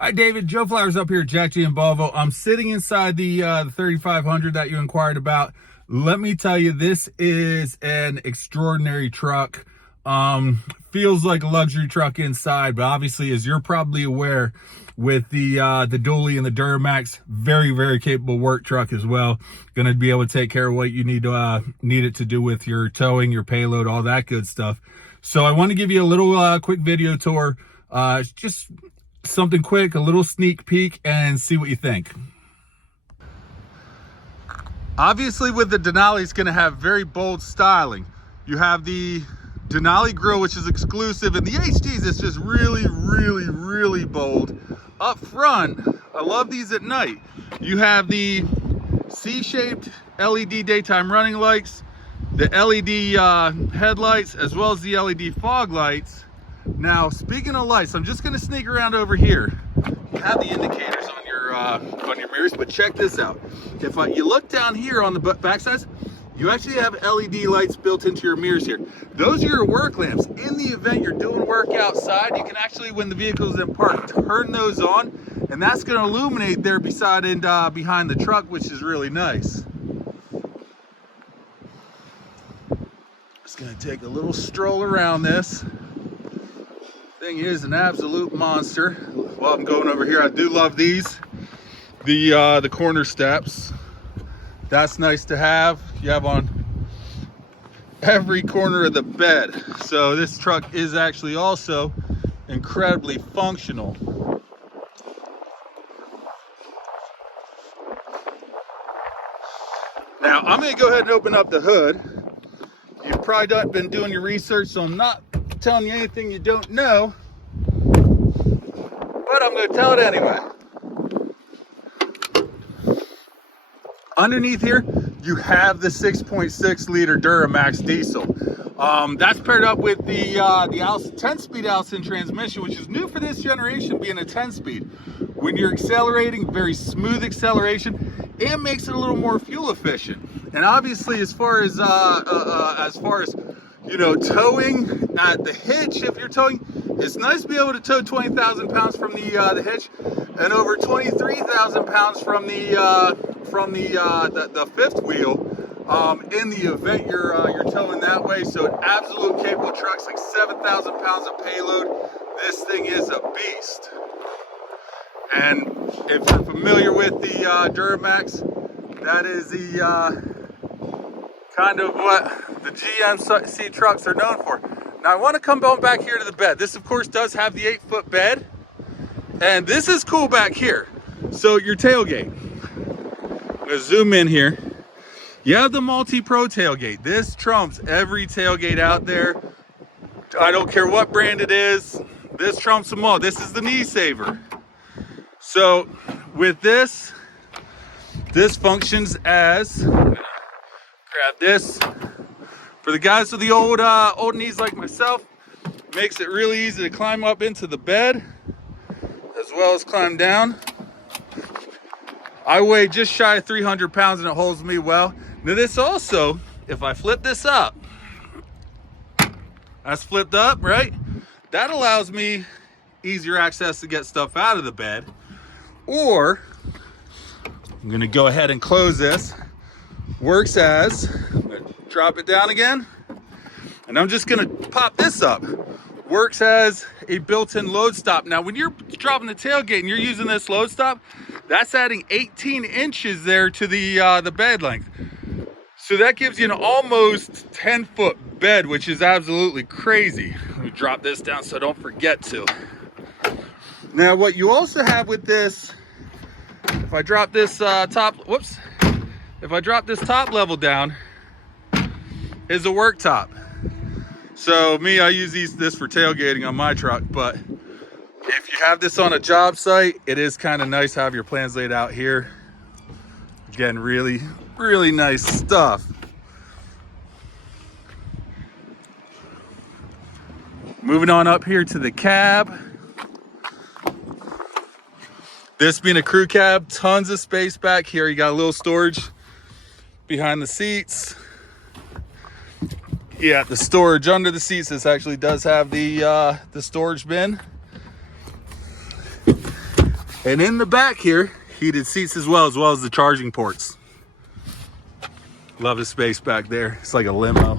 Hi, David. Joe Flowers up here at Jack G and Volvo. I'm sitting inside the 3500 that you inquired about. Let me tell you, this is an extraordinary truck. Feels like a luxury truck inside, but obviously, as you're probably aware, with the dually and the Duramax, very capable work truck as well. Going to be able to take care of what you need it to do with your towing, your payload, all that good stuff. So I want to give you a little quick video tour. Just something quick, a little sneak peek, and see what you think. Obviously, with the Denali, it's going to have very bold styling. You have the Denali grille, which is exclusive, and the HDs is just really bold. Up front, I love these at night. You have the C-shaped LED daytime running lights, the LED headlights, as well as the LED fog lights. Now, speaking of lights, I'm just going to sneak around over here. You have the indicators on your mirrors, but check this out. If you look down here on the back sides, you actually have LED lights built into your mirrors here. Those are your work lamps. In the event you're doing work outside, you can actually, when the vehicle's in park, turn those on, and that's going to illuminate there beside and behind the truck, which is really nice. Just going to take a little stroll around this. Thing is an absolute monster. While I'm going over here, I do love these. The corner steps. That's nice to have. You have on every corner of the bed. So this truck is actually also incredibly functional. Now I'm going to go ahead and open up the hood. You've probably not been doing your research, so I'm not telling you anything you don't know, but I'm going to tell it anyway. Underneath here, you have the 6.6 liter Duramax diesel. That's paired up with the 10-speed Allison transmission, which is new for this generation, being a 10-speed. When you're accelerating, very smooth acceleration, and makes it a little more fuel efficient. And obviously, as far as you know, towing at the hitch, if you're towing, it's nice to be able to tow 20,000 pounds from the hitch, and over 23,000 pounds from the fifth wheel. In the event you're towing that way, so an absolute capable truck's like 7,000 pounds of payload. This thing is a beast. And if you're familiar with the Duramax, that is the kind of what the GMC trucks are known for. Now I want to come back here to the bed. This of course does have the 8-foot bed, and this is cool back here. So your tailgate, I'm going to zoom in here. You have the multi-pro tailgate. This trumps every tailgate out there. I don't care what brand it is. This trumps them all. This is the knee saver. So with this functions as, grab this. For the guys with the old knees like myself, makes it really easy to climb up into the bed, as well as climb down. I weigh just shy of 300 pounds and it holds me well. Now this also, if I flip this up, that's flipped up, right? That allows me easier access to get stuff out of the bed. Or, I'm gonna go ahead and close this. Works as, I'm gonna drop it down again, and I'm just gonna pop this up. Works as a built-in load stop. Now, when you're dropping the tailgate and you're using this load stop, that's adding 18 inches there to the bed length. So that gives you an almost 10-foot bed, which is absolutely crazy. Let me drop this down so I don't forget to. Now, what you also have with this, if I drop this if I drop this top level down, is a work top. So me, I use this for tailgating on my truck, but if you have this on a job site, it is kind of nice to have your plans laid out here. Again, really nice stuff. Moving on up here to the cab. This being a crew cab, tons of space back here. You got a little storage behind the seats. Yeah, the storage under the seats. This actually does have the storage bin. And in the back here, heated seats as well as the charging ports. Love the space back there. It's like a limo.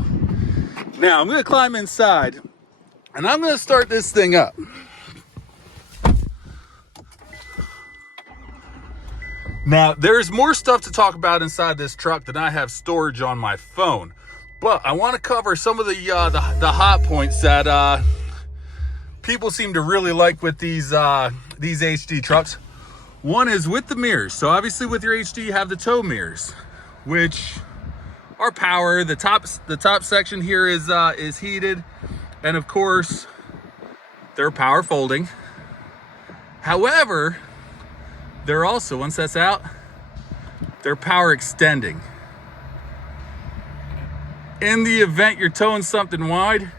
Now I'm gonna climb inside and I'm gonna start this thing up. Now, there's more stuff to talk about inside this truck than I have storage on my phone, but I want to cover some of the hot points that people seem to really like with these HD trucks. One is with the mirrors. So obviously with your HD, you have the tow mirrors, which are power. The top section here is heated, and of course, they're power folding. However, they're also, once that's out, they're power extending. In the event you're towing something wide,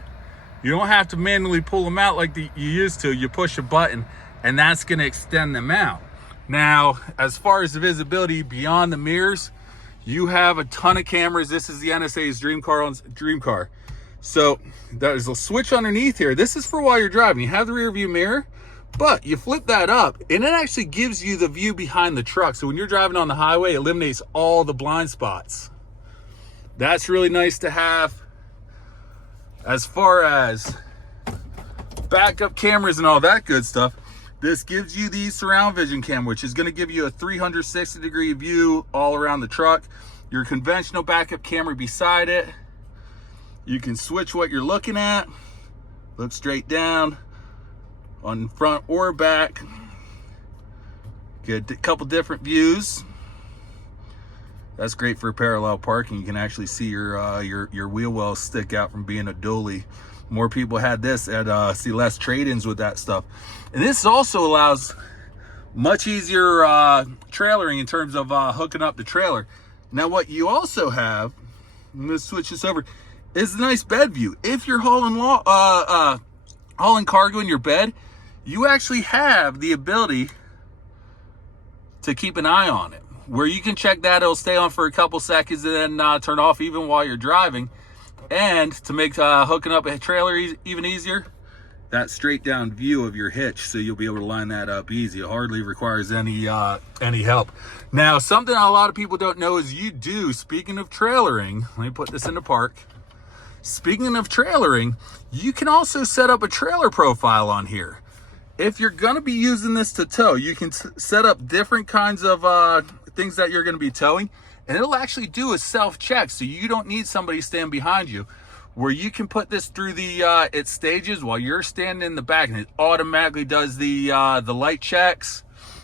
you don't have to manually pull them out like you used to. You push a button and that's gonna extend them out. Now, as far as the visibility beyond the mirrors, you have a ton of cameras. This is the NSA's Dream Car. So there's a switch underneath here. This is for while you're driving. You have the rear view mirror, but you flip that up and it actually gives you the view behind the truck. So when you're driving on the highway, it eliminates all the blind spots. That's really nice to have. As far as backup cameras and all that good stuff, this gives you the surround vision camera, which is going to give you a 360-degree view all around the truck. Your conventional backup camera beside it. You can switch what you're looking at. Look straight down on front or back. Get a couple different views. That's great for parallel parking. You can actually see your wheel wells stick out from being a dually. More people had this at see less trade-ins with that stuff. And this also allows much easier trailering in terms of hooking up the trailer. Now what you also have, I'm gonna switch this over, is the nice bed view. If you're hauling cargo in your bed, you actually have the ability to keep an eye on it, where you can check that. It'll stay on for a couple seconds and then turn off even while you're driving. And to make hooking up a trailer even easier, that straight down view of your hitch, so you'll be able to line that up easy. It hardly requires any help. Now, something a lot of people don't know is speaking of trailering, let me put this into park. Speaking of trailering, you can also set up a trailer profile on here. If you're gonna be using this to tow, you can set up different kinds of things that you're gonna be towing, and it'll actually do a self-check, so you don't need somebody standing behind you, where you can put this through its stages while you're standing in the back, and it automatically does the light checks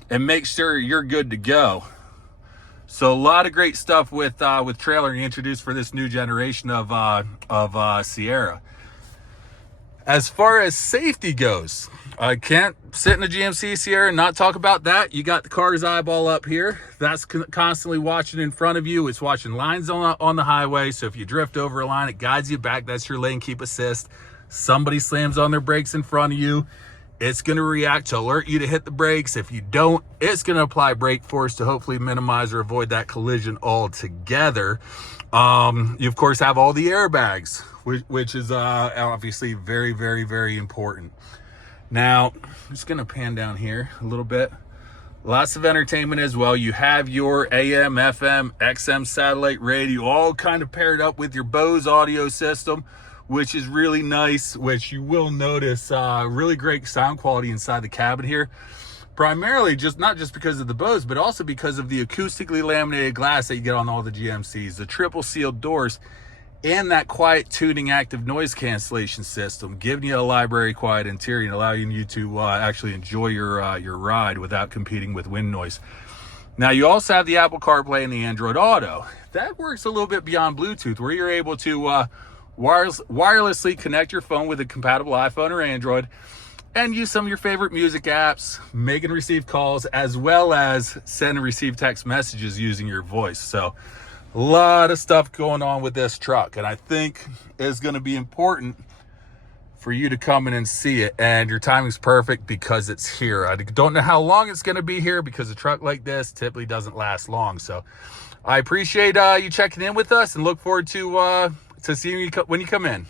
and makes sure you're good to go. So a lot of great stuff with trailering introduced for this new generation of Sierra. As far as safety goes, I can't sit in a GMC Sierra and not talk about that. You got the car's eyeball up here. That's constantly watching in front of you. It's watching lines on the highway. So if you drift over a line, it guides you back. That's your lane keep assist. Somebody slams on their brakes in front of you, it's going to react to alert you to hit the brakes. If you don't, it's going to apply brake force to hopefully minimize or avoid that collision altogether. You of course have all the airbags, which is obviously very, very, very important. Now, I'm just going to pan down here a little bit. Lots of entertainment as well. You have your AM, FM, XM satellite radio, all kind of paired up with your Bose audio system, which is really nice, which you will notice really great sound quality inside the cabin here. Primarily not just because of the Bose, but also because of the acoustically laminated glass that you get on all the GMCs, the triple sealed doors, and that quiet tuning active noise cancellation system, giving you a library quiet interior and allowing you to actually enjoy your ride without competing with wind noise. Now you also have the Apple CarPlay and the Android Auto. That works a little bit beyond Bluetooth, where you're able to wirelessly connect your phone with a compatible iPhone or Android and use some of your favorite music apps, make and receive calls, as well as send and receive text messages using your voice. So a lot of stuff going on with this truck, and I think it's going to be important for you to come in and see it. And your timing's perfect because it's here. I don't know how long it's going to be here, because a truck like this typically doesn't last long. So I appreciate you checking in with us, and look forward to seeing you when you come in.